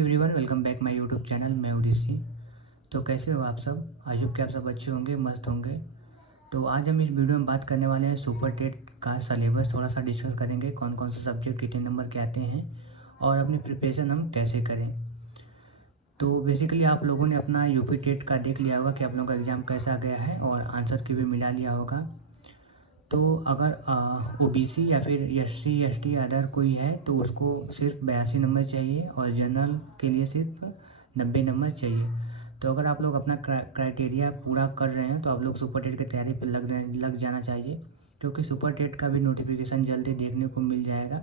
Everyone welcome back my YouTube channel. मैं उड़ीसी। तो कैसे हो आप सब? आई होप कि आप सब अच्छे होंगे, मस्त होंगे। तो आज हम इस वीडियो में बात करने वाले हैं सुपर टेट का सिलेबस थोड़ा सा डिस्कस करेंगे, कौन कौन से सब्जेक्ट कितने नंबर के आते हैं और अपनी प्रिपरेशन हम कैसे करें। तो बेसिकली आप लोगों ने अपना यूपी टेट का देख लिया होगा कि आप लोगों का एग्ज़ाम कैसा गया है और आंसर की भी मिला लिया होगा। तो अगर ओबीसी या फिर एससी एसटी अदर कोई है तो उसको सिर्फ 82 नंबर चाहिए और जनरल के लिए सिर्फ 90 नंबर चाहिए। तो अगर आप लोग अपना क्राइटेरिया पूरा कर रहे हैं तो आप लोग सुपर टेट की तैयारी पर लग जाना चाहिए, क्योंकि सुपर टेट का भी नोटिफिकेशन जल्दी देखने को मिल जाएगा।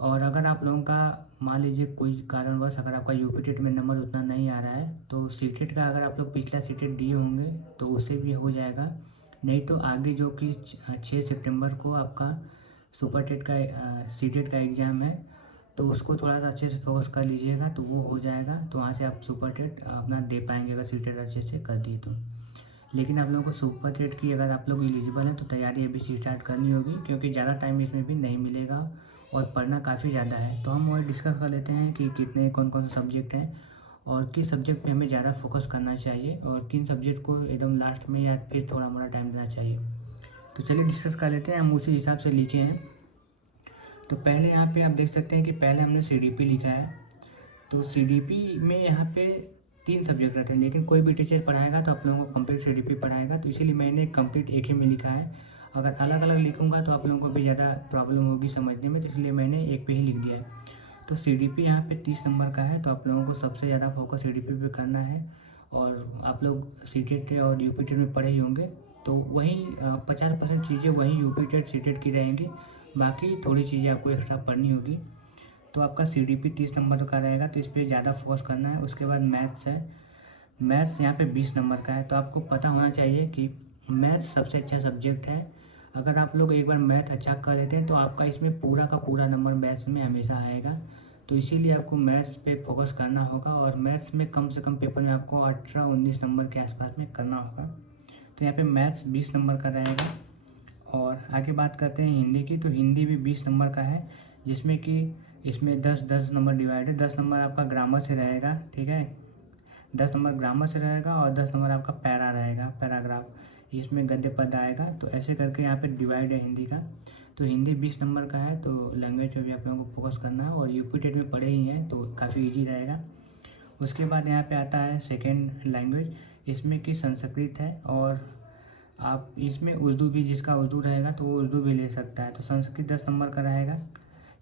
और अगर आप लोगों का मान लीजिए कोई कारणवश अगर आपका यूपी टेट में नंबर उतना नहीं आ रहा है तो सीटेट का अगर आप लोग पिछला सीटेट दिए होंगे तो उससे भी हो जाएगा। नहीं तो आगे जो कि 6 सितंबर को आपका सुपर टेट का सीटेट का एग्ज़ाम है, तो उसको थोड़ा सा अच्छे से फोकस कर लीजिएगा तो वो हो जाएगा। तो वहाँ से आप सुपर टेट अपना दे पाएंगे अगर सीटेट अच्छे से कर दिए तो। लेकिन आप लोगों को सुपर टेट की अगर आप लोग एलिजिबल हैं तो तैयारी अभी से स्टार्ट करनी होगी, क्योंकि ज़्यादा टाइम इसमें भी नहीं मिलेगा और पढ़ना काफ़ी ज़्यादा है। तो हम और डिस्कस कर लेते हैं कि कितने कौन कौन से सब्जेक्ट हैं और किस सब्जेक्ट पे हमें ज़्यादा फोकस करना चाहिए और किन सब्जेक्ट को एकदम लास्ट में या फिर थोड़ा मोड़ा टाइम देना चाहिए। तो चलिए डिस्कस कर लेते हैं, हम उसी हिसाब से लिखे हैं। तो पहले यहाँ पे आप देख सकते हैं कि पहले हमने सीडीपी लिखा है। तो सीडीपी में यहाँ पे 3 सब्जेक्ट रहते हैं, लेकिन कोई भी टीचर पढ़ाएगा तो आप लोगों को कंप्लीट सीडीपी पढ़ाएगा, तो इसीलिए मैंने कंप्लीट एक ही में लिखा है। अगर अलग अलग लिखूंगा तो आप लोगों को भी ज़्यादा प्रॉब्लम होगी समझने में, तो इसलिए मैंने एक पे ही लिख दिया है। तो सीडीपी यहाँ पे 30 नंबर का है, तो आप लोगों को सबसे ज़्यादा फोकस सीडीपी पे करना है। और आप लोग सीटेट और यूपी टेट में पढ़े ही होंगे, तो वही 50% चीज़ें वही यूपी टेट सीटेट की रहेंगी, बाकी थोड़ी चीज़ें आपको एक्स्ट्रा पढ़नी होगी। तो आपका सीडीपी 30 नंबर का रहेगा, तो इस पर ज़्यादा फोकस करना है। उसके बाद मैथ्स है, मैथ्स यहाँ पे 20 नंबर का है। तो आपको पता होना चाहिए कि मैथ्स सबसे अच्छा सब्जेक्ट है। अगर आप लोग एक बार मैथ अच्छा कर लेते हैं तो आपका इसमें पूरा का पूरा नंबर मैथ्स में हमेशा आएगा। तो इसीलिए आपको मैथ्स पे फोकस करना होगा और मैथ्स में कम से कम पेपर में आपको 18-19 नंबर के आसपास में करना होगा। तो यहाँ पे मैथ्स 20 नंबर का रहेगा। और आगे बात करते हैं हिंदी की। तो हिंदी भी 20 नंबर का है, जिसमें कि इसमें 10-10 नंबर डिवाइड है। 10 नंबर आपका ग्रामर से रहेगा, ठीक है, 10 नंबर ग्रामर से रहेगा और 10 नंबर आपका पैरा रहेगा, पैराग्राफ, इसमें गद्य पद आएगा। तो ऐसे करके यहाँ पे डिवाइड है हिंदी का। तो हिंदी 20 नंबर का है, तो लैंग्वेज पे भी आप लोगों को फोकस करना है और यूपी टेट में पढ़े ही हैं तो काफ़ी ईजी रहेगा। उसके बाद यहाँ पे आता है सेकेंड लैंग्वेज, इसमें कि संस्कृत है और आप इसमें उर्दू भी, जिसका उर्दू रहेगा तो वो उर्दू भी ले सकता है। तो संस्कृत 10 नंबर का रहेगा,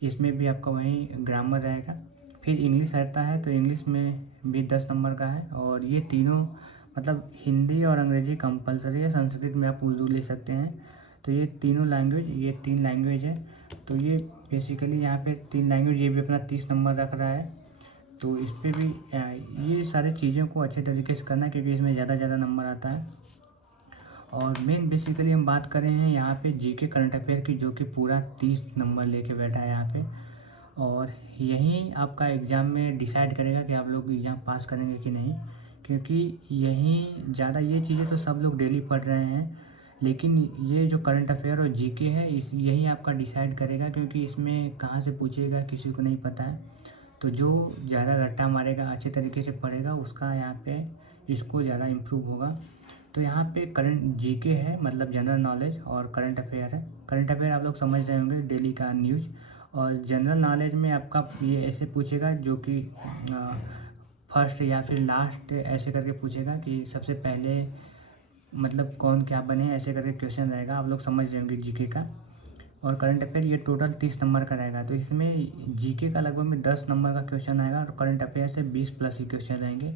इसमें भी आपका वही ग्रामर रहेगा। फिर इंग्लिश रहता है, तो इंग्लिश में भी 10 नंबर का है और ये तीनों मतलब हिंदी और अंग्रेजी कंपलसरी है, संस्कृत में आप उर्दू ले सकते हैं। तो ये तीनों लैंग्वेज, ये 3 लैंग्वेज है। तो ये बेसिकली यहाँ पे 3 लैंग्वेज, ये भी अपना 30 नंबर रख रहा है। तो इस पर भी ये सारी चीज़ों को अच्छे तरीके से करना है, क्योंकि इसमें ज़्यादा नंबर आता है। और मेन बेसिकली हम बात कर रहे हैं यहाँ पे जीके करंट अफेयर की, जो कि पूरा 30 नंबर लेके बैठा है यहाँ पे। और यही आपका एग्ज़ाम में डिसाइड करेगा कि आप लोग एग्ज़ाम पास करेंगे कि नहीं, क्योंकि यही ज़्यादा, ये चीज़ें तो सब लोग डेली पढ़ रहे हैं, लेकिन ये जो करंट अफेयर और जीके है यही आपका डिसाइड करेगा, क्योंकि इसमें कहाँ से पूछेगा किसी को नहीं पता है। तो जो ज़्यादा रट्टा मारेगा, अच्छे तरीके से पढ़ेगा, उसका यहाँ पे इसको ज़्यादा इम्प्रूव होगा। तो यहाँ पे करंट जीके है, मतलब जनरल नॉलेज, और करंट अफेयर है। करंट अफेयर आप लोग समझ रहे होंगे, डेली का न्यूज़। और जनरल नॉलेज में आपका ये ऐसे पूछेगा जो कि फर्स्ट या फिर लास्ट ऐसे करके पूछेगा कि सबसे पहले मतलब कौन क्या बने, ऐसे करके क्वेश्चन रहेगा, आप लोग समझ रहे होंगे जीके का। और करंट अफेयर ये टोटल 30 नंबर का रहेगा। तो इसमें जीके का लगभग में 10 नंबर का क्वेश्चन आएगा और करंट अफेयर से 20 प्लस ही क्वेश्चन रहेंगे।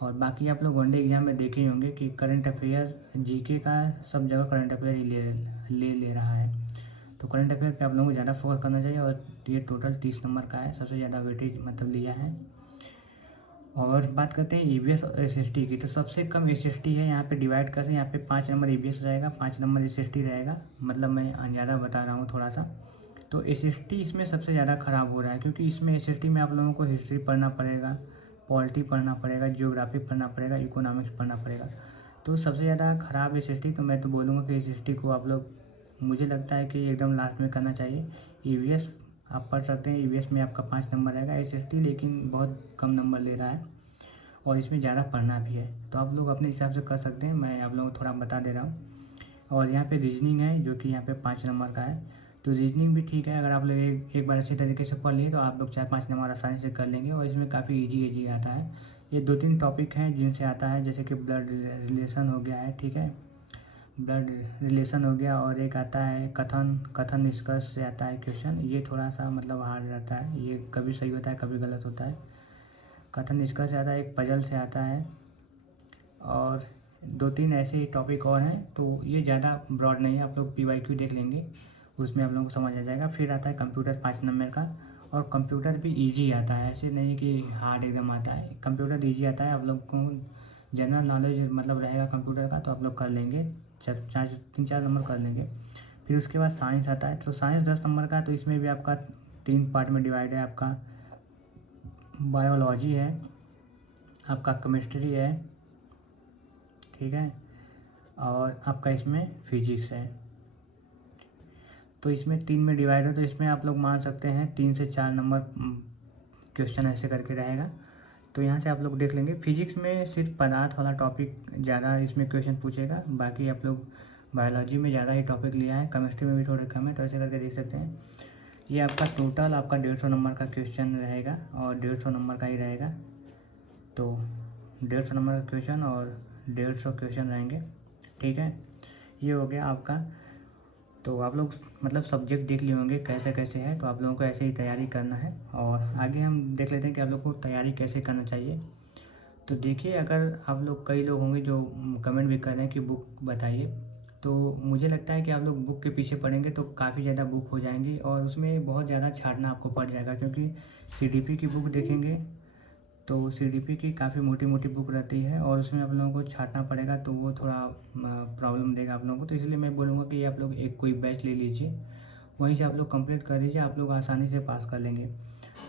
और बाकी आप लोग वनडे एग्जाम में देखे ही होंगे कि करंट अफेयर जीके का सब जगह करंट अफेयर ही ले रहा है। तो करंट अफेयर पे आप लोगों को ज़्यादा फोकस करना चाहिए और ये टोटल 30 नंबर का है, सबसे ज़्यादा वेटेज मतलब लिया है। और बात करते हैं ईवीएस और एसएसटी की। तो सबसे कम एसएसटी है, यहाँ पे डिवाइड करते हैं, यहाँ पे 5 नंबर ईवीएस रहेगा, 5 नंबर एसएसटी रहेगा, मतलब मैं ज़्यादा बता रहा हूँ थोड़ा सा। तो एसएसटी इसमें सबसे ज़्यादा ख़राब हो रहा है, क्योंकि इसमें एसएसटी में आप लोगों को हिस्ट्री पढ़ना पड़ेगा, पॉलिटी पढ़ना पड़ेगा, जियोग्राफी पढ़ना पड़ेगा, इकोनॉमिक्स पढ़ना पड़ेगा। तो सबसे ज़्यादा ख़राब एसएसटी, तो मैं तो बोलूँगा कि एसएसटी को आप लोग, मुझे लगता है कि एकदम लास्ट में करना चाहिए। ईवीएस आप पढ़ सकते हैं। ईवीएस में आपका 5 नंबर आएगा, एसएसटी लेकिन बहुत कम नंबर ले रहा है और इसमें ज़्यादा पढ़ना भी है, तो आप लोग अपने हिसाब से कर सकते हैं। मैं आप लोगों को थोड़ा बता दे रहा हूँ। और यहाँ पे रीजनिंग है जो कि यहाँ पे 5 नंबर का है, तो रीजनिंग भी ठीक है। अगर आप लोग एक बार अच्छी तरीके से पढ़ लिए तो आप लोग 4-5 नंबर आसानी से कर लेंगे और इसमें काफ़ी इजी आता है। ये 2-3 टॉपिक हैं जिनसे आता है, जैसे कि ब्लड रिलेशन हो गया है, ठीक है, ब्लड रिलेशन हो गया, और एक आता है कथन निष्कर्ष से आता है क्वेश्चन। ये थोड़ा सा मतलब हार्ड रहता है, ये कभी सही होता है कभी गलत होता है। कथन निष्कर्ष से आता है, एक पजल से आता है, और 2-3 ऐसे टॉपिक और हैं। तो ये ज़्यादा ब्रॉड नहीं है, आप लोग PYQ देख लेंगे, उसमें आप लोगों को समझ आ जाएगा। फिर आता है कंप्यूटर 5 नंबर का, और कंप्यूटर भी इजी आता है, ऐसे नहीं कि हार्ड एकदम आता है। कंप्यूटर इजी आता है, आप लोग को जनरल नॉलेज मतलब रहेगा कंप्यूटर का तो आप लोग कर लेंगे, 3-4 नंबर कर लेंगे। फिर उसके बाद साइंस आता है, तो साइंस 10 नंबर का, तो इसमें भी आपका 3 पार्ट में डिवाइड है। आपका बायोलॉजी है, आपका केमिस्ट्री है, ठीक है, और आपका इसमें फिजिक्स है। तो इसमें 3 में डिवाइड है, तो इसमें आप लोग मान सकते हैं 3 से 4 नंबर क्वेश्चन ऐसे करके रहेगा। तो यहाँ से आप लोग देख लेंगे। फिजिक्स में सिर्फ पदार्थ वाला टॉपिक ज़्यादा इसमें क्वेश्चन पूछेगा, बाकी आप लोग बायोलॉजी में ज़्यादा ही टॉपिक लिया है, केमिस्ट्री में भी थोड़े कम है, तो ऐसे करके देख सकते हैं। ये आपका टोटल आपका 150 नंबर का क्वेश्चन रहेगा और 150 नंबर का ही रहेगा। तो 150 नंबर का क्वेश्चन और 150 क्वेश्चन रहेंगे, ठीक है। ये हो गया आपका। तो आप लोग मतलब सब्जेक्ट देख लिए होंगे कैसे कैसे है, तो आप लोगों को ऐसे ही तैयारी करना है। और आगे हम देख लेते हैं कि आप लोग को तैयारी कैसे करना चाहिए। तो देखिए, अगर आप लोग कई लोग होंगे जो कमेंट भी कर रहे हैं कि बुक बताइए, तो मुझे लगता है कि आप लोग बुक के पीछे पढ़ेंगे तो काफ़ी ज़्यादा बुक हो जाएंगी और उसमें बहुत ज़्यादा छाटना आपको पड़ जाएगा, क्योंकि CDP की बुक देखेंगे तो CDP की काफ़ी मोटी मोटी बुक रहती है और उसमें आप लोगों को छाटना पड़ेगा, तो वो थोड़ा प्रॉब्लम देगा आप लोगों को। तो इसलिए मैं बोलूँगा कि आप लोग एक कोई बैच ले लीजिए, वहीं से आप लोग कंप्लीट कर लीजिए, आप लोग आसानी से पास कर लेंगे।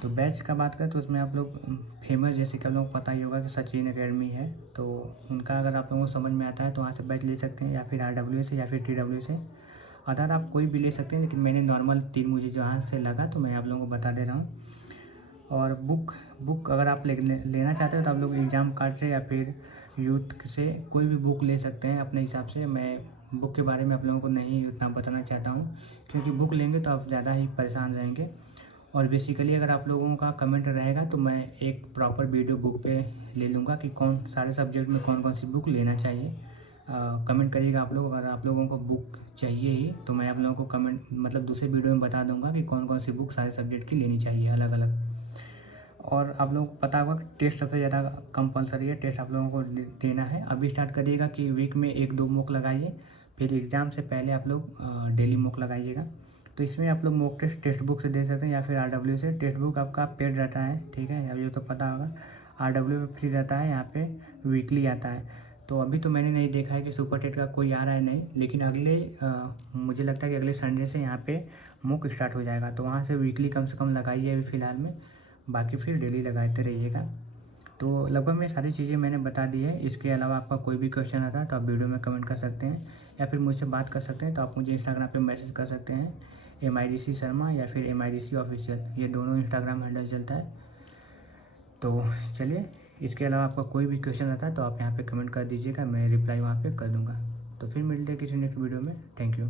तो बैच का बात करें तो उसमें आप लोग फेमस, जैसे कि आप लोगों को पता ही होगा कि सचिन एकेडमी है, तो उनका अगर आप लोगों को समझ में आता है तो वहाँ से बैच ले सकते हैं, या फिर RW से या फिर TW से। अदर आप कोई भी ले सकते हैं, लेकिन मैंने नॉर्मल 3 मुझे जहाँ से लगा तो मैं आप लोगों को बता दे रहा हूँ। और बुक अगर आप लेना चाहते हो तो आप लोग एग्ज़ाम कार्ड से या फिर यूथ से कोई भी बुक ले सकते हैं अपने हिसाब से। मैं बुक के बारे में आप लोगों को नहीं उतना बताना चाहता हूँ, क्योंकि बुक लेंगे तो आप ज़्यादा ही परेशान रहेंगे। और बेसिकली अगर आप लोगों का कमेंट रहेगा तो मैं एक प्रॉपर वीडियो बुक पे ले लूँगा कि कौन सारे सब्जेक्ट में कौन कौन सी बुक लेना चाहिए। कमेंट करिएगा आप लोग, अगर आप लोगों को बुक चाहिए ही तो मैं आप लोगों को कमेंट मतलब दूसरे वीडियो में बता दूंगा कि कौन कौन सी बुक सारे सब्जेक्ट की लेनी चाहिए अलग अलग। और आप लोगों को पता होगा कि टेस्ट सबसे ज़्यादा कंपलसरी है, टेस्ट आप लोगों को देना है। अभी स्टार्ट करिएगा कि वीक में 1-2 मॉक लगाइए, फिर एग्ज़ाम से पहले आप लोग डेली मॉक लगाइएगा। तो इसमें आप लोग मॉक टेस्ट बुक से दे सकते हैं या फिर RW से। टेक्स्ट बुक आपका पेड रहता है, ठीक है, अभी तो पता होगा। RW पे फ्री रहता है, यहाँ पे वीकली आता है। तो अभी तो मैंने नहीं देखा है कि सुपर टेट का कोई आ रहा है नहीं, लेकिन मुझे लगता है कि अगले संडे से यहाँ पे मॉक स्टार्ट हो जाएगा, तो वहाँ से वीकली कम से कम लगाइए अभी फ़िलहाल में, बाकी फिर डेली लगाते रहिएगा। तो लगभग में सारी चीज़ें मैंने बता दी है। इसके अलावा आपका कोई भी क्वेश्चन आता है तो आप वीडियो में कमेंट कर सकते हैं या फिर मुझसे बात कर सकते हैं। तो आप मुझे इंस्टाग्राम पे मैसेज कर सकते हैं, MIDC शर्मा या फिर MIDC ऑफिशियल, ये दोनों इंस्टाग्राम हैंडल चलता है। तो चलिए, इसके अलावा आपका कोई भी क्वेश्चन आता है तो आप यहाँ पर कमेंट कर दीजिएगा, मैं रिप्लाई वहाँ पर कर दूँगा। तो फिर मिलते हैं किसी नेक्स्ट वीडियो में। Thank you.